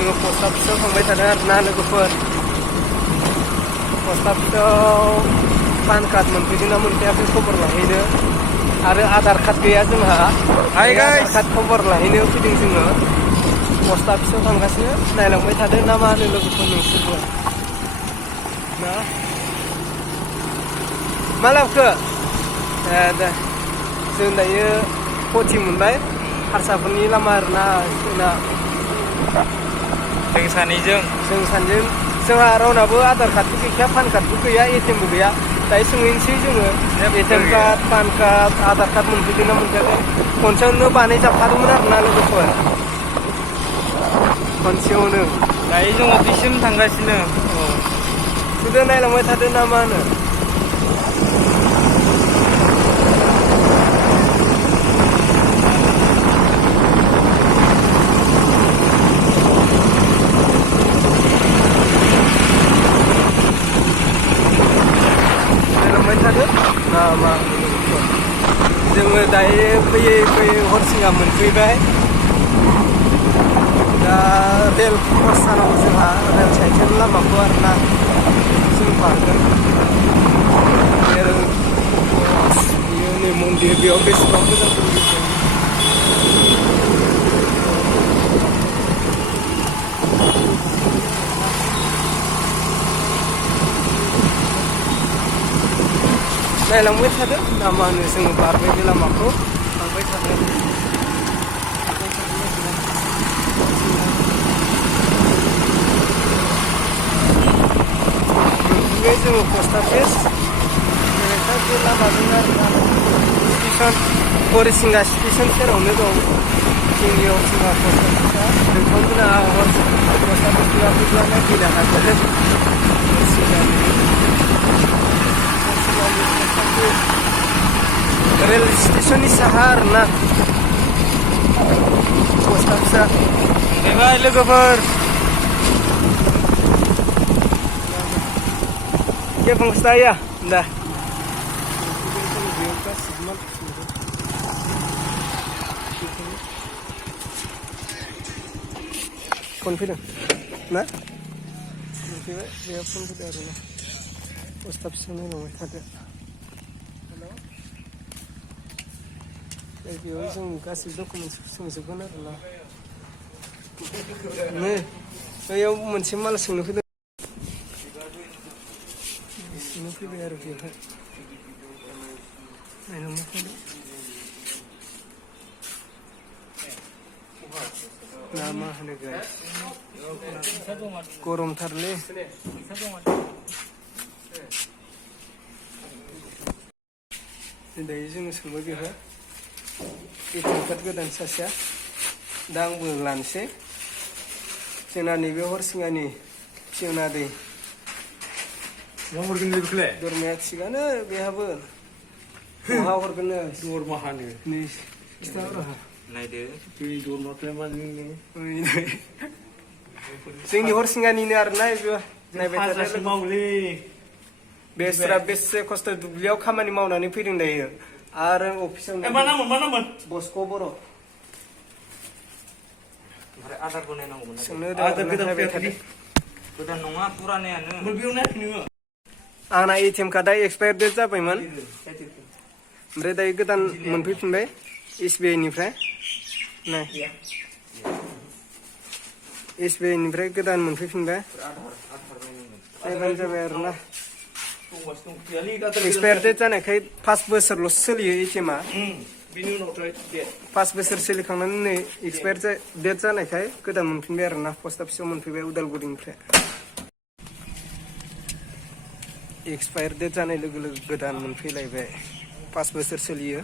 जोङो पस्ट अफिसाव थांबाय थादों आरोना लोगोफोर पस्ट अफिसाव पान कार्ड मोनफैदोंना मोनफैयाखै खबर लाहैनो आरो आधार कार्ड गैया जोंहा आधार कार्ड खबर लाहैनो फैदों जोङो पस्ट अफिसाव थांगासिनो नायलांबाय थादों ना मा होनो लोगोफोर नोंसोरबो ना मा लाबोखो दे जों दायो कचिं मोनबाय हारसाफोरनि लामा आरोना जोंना जों सानैजों जोंहा रावनाबो आधार कार्डबो गैया पान कार्डबो गैया एटिएमबो गैया दायो सोंहैनोसै जोङो ATM card PAN card Aadhaar card मोनफैदोंना मोनफैयाखै खनसेयावनो बानायजाबखादोंमोन आरोना लोगोफोर खनसेयावनो दायो जों अफिससिम थांगासिनो सुदो नायलांबाय थादो ना मा होनो जोङो दायो फैयै हरसिङा मोनफैबाय दा रेल क्रस जानांगौ जोंहा रेल साइडजों लामाखौ आरोना जों बारगोन बेयो नै मन्दिर बेयाव बेसेबां मोजां मन्दिर नायलांबाय थादो ना मा होनो जोङो बारबाय बे लामाखौ थांबाय थादो मोनफैबाय जोङो पस्ट अफिस ओरैनो बे लामाजों आरोना स्टेसन हरिसिंगा स्टेसन सेरावनो दं जोंनि हरिसिंगा पस्ट अफिसा नोंथांमोना पस्ट अफिस गैयाब्ला नायफैनो हागोन हरिसिंगानि रेल स्टेशननि साहा आरोना पस्ट अफिसा फैबाय लोगोफोर ¿Qué cómo está allá? Da. Phone fैदों ना मोनफैबाय बेयाव फन फैदों आरोना पस्ट अफिसाव नायलांबाय थादो बेयाव जों गासैबो डकुमेन्टसखौ सोंजोबगोन आरोना नै बैयाव मोनसे माल सोंनो फैदों सोंनो फैबाय आरो बेवहाय नायलांबाय थादो ना मा होनो गाइस गरमथारलै दायो जोङो सोंबाय बेवहाय एटिएम कार्ड गोदान सासेया दा आंबो लानोसै जोंना नैबे हरसिंगानि फियना दै दरमाया थिगानो बेहाबो बहा हरगोन दरमाहानो नै खिथाहर नायदो दरमाखौलाय मा जोंनि हरसिंगानिनो आरोना बेबो नायबाय थादो मावलै बेस्रा बेसे खस्थ' दुब्लियाव खामानि मावनानै फैदों दायो आरो अफिसाव मा नामोन बस्क' बर' ओमफ्राय आधारखौ नायनांगौमोन सोंनो गोदान नङा पुरानायानो बेयाव नायाखै नोङो आंना एटिएम कार्डआ एक्सपायार डेट जाबायमोन ओमफ्राय दायो गोदान मोनफैफिनबाय SBI निफ्राय नाय SBI निफ्राय गोदान मोनफैफिनबाय नायबानो जाबाय आरोना एक्सपायार डेट जानायखाय 5 बोसोरल'सो सोलियो एटिएमआ बिनि उनावथ' 5 बोसोर सोलिखांनानै नै एक्सपायार डेट जानायखाय गोदान मोनफिनबाय आरोना पस्ट अफिसाव मोनफैबाय उदालगुरिनिफ्राय एक्सपायार डेट जानाय लोगो लोगो गोदान मोनफैलायबाय 5 बोसोर सोलियो